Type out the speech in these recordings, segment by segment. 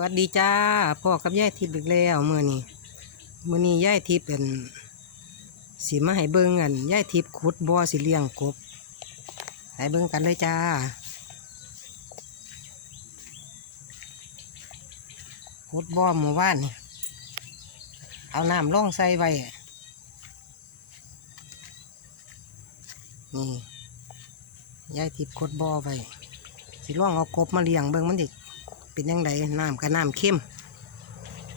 วัสดีจ้าพ่อกับยายทิพย์อีกแล้วเมื่อนี้เมื่อนี้ยายทิพย์เป็นสีมาให้เบิ้งกันยายทิพย์ขุดบ่อสิเลี้ยงกบให้เบิ้งกันเลยจ้าขุดบ่อหมู่บ้านนี่เอาน้ำล่องใส่ไว้นี่ยายทิพย์ขุดบ่อไว้สิล่องเอากบมาเลี้ยงเบิ้งมันดิ เป็นยังไงน้ำกับน้ำเข้ม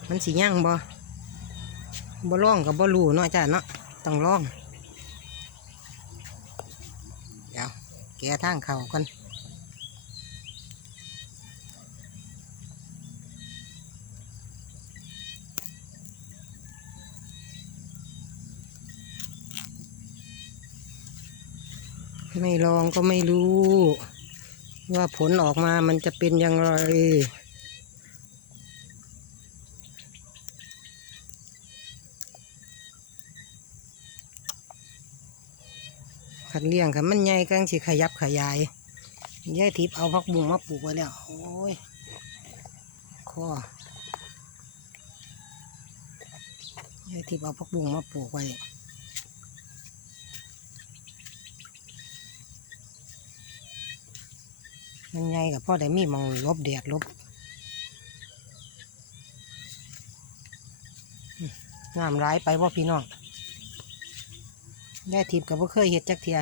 มันสีย่างบ่บ่ร่องกับบ่รู้เนาะจ้าเนาะต้องร่อง เดี๋ยวแกะทางเข่ากันไม่ลองก็ไม่รู้ ว่าผลออกมามันจะเป็นอย่างไรขัดเลี้ยงค่ะมันใหญ่กังสิขยับขยายยายทิพย์เอาพักบุ้งมาปลูกไว้แล้ว โอ้ยข้อยายทิพย์เอาพักบุ้งมาปลูกไว้ มันใหญ่กับพ่อได้มีมองลบแดดลบอืมน้ำร้ายไปว่าพี่น้องได้ทิพกับพ่เคยเห็ดจักเทีย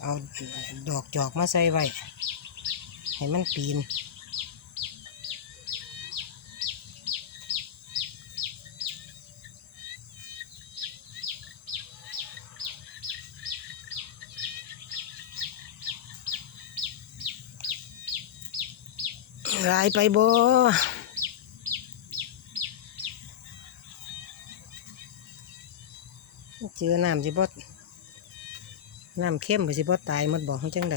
เอาดอกจอกมาใส่ไว้ ให้มันปีน ร้ายไปบ่เจอน้ำสิบ่น้ำเข้มไปสิบ่ตายมดบอกเขาจังได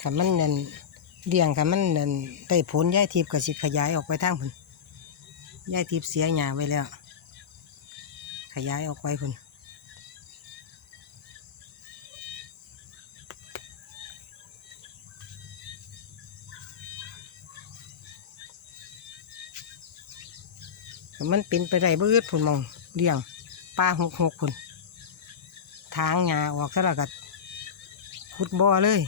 คันมันนั่นเลี้ยงคันมันนั่นได้ผลย้ายทิพย์ก็สิขยายออกไปทางพุ่นย้ายทิพย์เสียหญ้าไว้แล้ว ขยายออกไปพุ่นมันเป็นไปได้บืดพุ่นมองเลี้ยงปลาหกหกพุ่นทางหญ้าออกซะแล้วก็ขุดบ่อเลย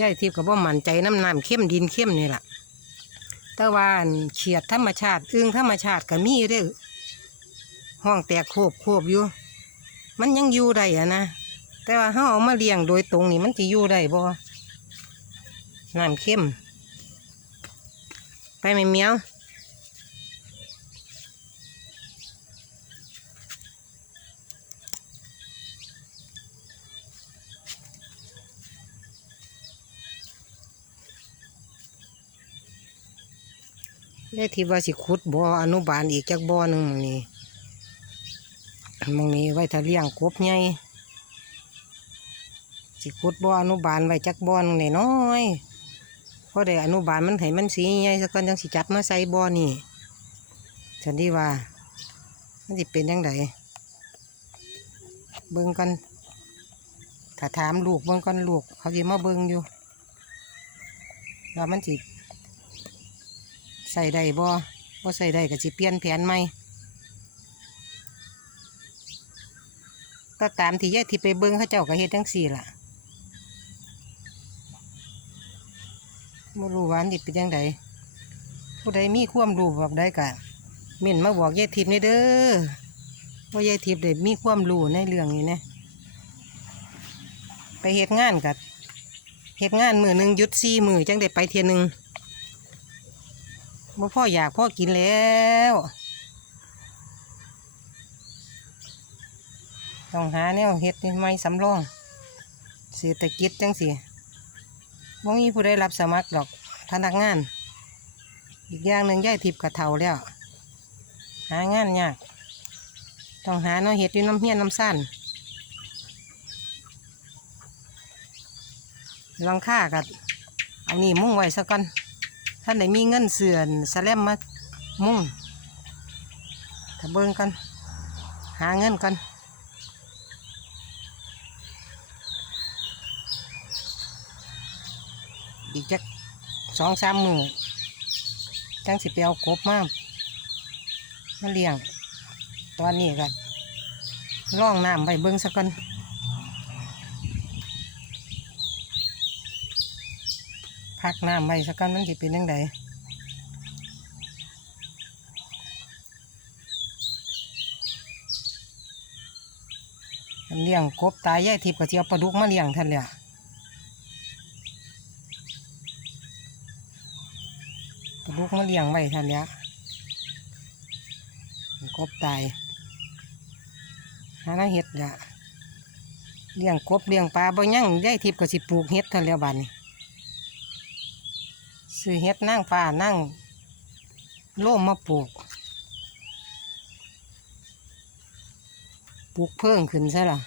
ยายทิพย์กับ่มั่นใจน้ำน้ำเข้มดินเข้มนี่แหละตะวันเฉียดธรรมชาติ อึ้งธรรมชาติก็มีเด้อห้องแตกโคบโคบอยู่ มันยังอยู่ได้อะนะแต่ว่าเขาเอามาเลี้ยงโดยตรงนี่มันจะอยู่ได้บ่น้ำเข้ม ไปไหมเมียว ได้ที่ว่าสิขุดบ่ออนุบาลอีกจักบ่อหนึ่งมองนี้มองนี้ไว้ถ้าเลี้ยงกบใหญ่สิขุดบ่ออนุบาลไว้จักบ่อหนึงน้อยเพราะได้อนุบาลมันให้มันสีใหญ่สักก่อนจังสิจับมาใส่บ่อนี่ฉันที่ว่ามันสิเป็นยังไงเบิ่งกันถ้าถามลูกเบิ่งกันลูก เขาสิมาเบิ่งอยู่ว่ามันสิ ใส่ได้บ่บ่ใส่ได้ก็สิเปลี่ยนแผนใหม่ก็ตามที่ยายที่ไปเบิ่งเขาเจ้าก็เฮ็ดจังซี่ล่ะบ่รู้ว่านนี้เป็นจังไดผู้ใดมีความรู้บอกได้ก็เม่นมาบอกยายทิพย์นี่เด้อว่ายายทิพย์ได้มีความรู้ในเรื่องนี้นะไปเฮ็ดงานกับเฮ็ดงานมือหนึ่งยุดสี่มือจังได้ไปเทียหนึ่ง บ่พ่ออยากพ่อกินแล้ว ต้องหาแนวเห็ดไม่สำรองเศรษฐกิจจังสิบ่มีผู้ได้รับสมัครหรอกพนักงาน อีกอย่างหนึ่งย่ายทิพย์กระเทาแล้ว หางานยาก ต้องหาเนาะเห็ดอยู่น้ำเฮียนน้ำสั้นลังค่ากับเอานี่มุ่งไว้สักกัน ท่านไหนมีเงินเสือนสแลมมามุ่งถ้าเบิ่งกัน หาเงินกันอีกจักสองสามมือจังสิไปเอากบมามาเลี้ยง ตอนนี้ก็ล่องน้ำไปเบิ้งสักกัน พักน้ำไว้สักกันมันจะเป็นยังไงเลี้ยงกบตายแย่ทิพย์ก็จะเอาปลาดุกมาเลี้ยงท่านเลยปลาดุกมาเลี้ยงไว้ท่านเลยกบตายหาน้าเห็ดละเลี้ยงกบเลี้ยงปลาบ่ยั่งย่ทิพย์ก็สิปลูกเห็ดท่านแล้วบานนี้ ซื้อเห็ดนั่งฟ้านั่งโล่มมาปลูก ปลูกเพิ่งขึ้นใช่หรอ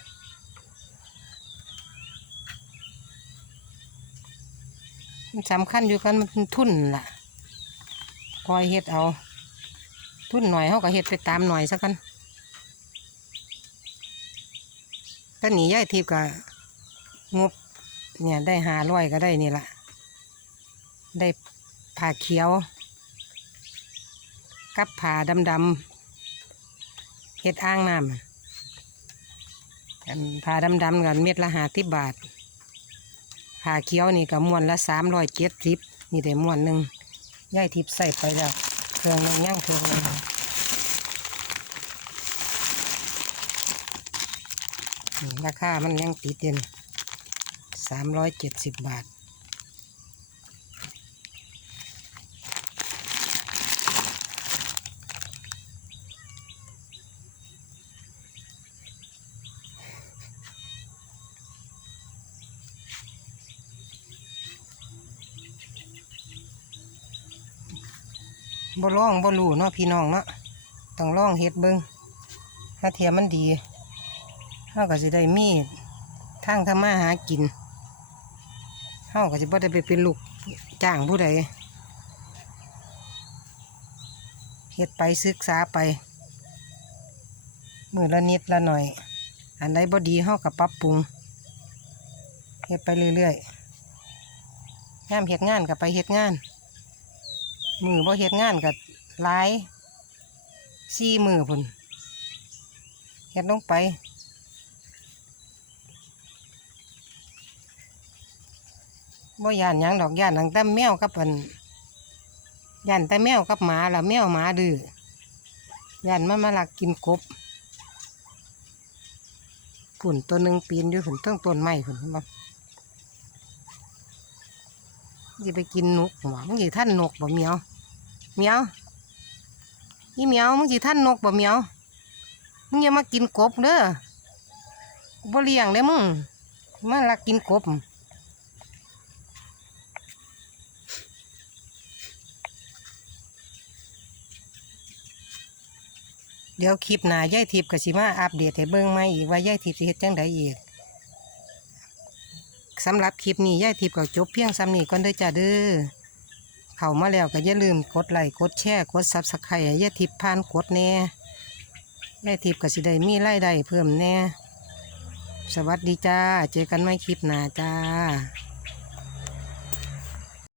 มันสำคัญอยู่กันมันทุนล่ะคอยเฮ็ดเอา ทุนหน่อยเขาก็เฮ็ดไปตามหน่อยสักกันถ้าหนีย่ายทิพย์ก็งบเนี่ยได้หาร้อยก็ได้นี่ละ ได้ผ่าเขียว กับผ่าดำดำๆเฮ็ดอ่างน้ำอันผ้าดำๆกันเม็ดละหาสิบบาทผ้าเขียวนี่ก็ม้วนละสามร้อยเจ็ดสิบนี่ได้มวนหนึ่งย่ายทิพใส่ไปแล้วเครื่องหนึงย่างเครื่องหนึงราคามันยังติดเด่นสามร้อยเจ็ดสิบบาท บ่ล่องบ่รู้เนาะพี่น้องเนาะต้องล่องเฮ็ดเบิ่งถ้าเทียมมันดีเฮาก็สิได้มีทางทำมาหากินเฮาก็สิบ่ได้ไปเป็นลูกจ้างผู้ใดเฮ็ดไปศึกษาไปมือละนิดละหน่อย อันใดบ่ดีเฮาก็ปรับปรุงเฮ็ดไปเรื่อยๆยามเฮ็ดงานก็ไปเฮ็ดงาน มือบ่เฮ็ดงานกับหลายสี่มือพุ่นเฮ็ดลงไปบ่ย่านหยังดอกย่านตั้งแต่แมวกับอันย่านแต่แมวกับหมาละแมวหมาดื้อย่านมันมาลักกินกบผุ่นตัวหนึ่งปีนอยู่ผุ่นต้นต้นไม้ผุ่นเห็นบ่ จะไปกินนกหวังสิท่านนกบ่เมียวเมียวอีเมียวมึงสิท่านนกบ่เมียวมึงอย่ามากินกบเด้อบ่เลี้ยงเด้มึงมาลักกินกบเดี๋ยวคลิปหน้ายายทิพย์ก็สิมาอัปเดตให้เบิ่งใหม่อีกว่ายายทิพย์สิเฮ็ดจังใดอีก สำหรับคลิปนี้ยายทิพย์ก็จบเพียงซ้ำนี้ก่อนเด้อจ้าเด้อเข้ามาแล้วก็อย่าลืมกดไลค์กดแชร์กดซับสไครต์ยายทิพย์ผ่านกดแน่ยายทิพย์ก็สิได้มีรายได้เพิ่มแน่ สวัสดีจ้า เจอกันไม่คลิปหน้าจ้า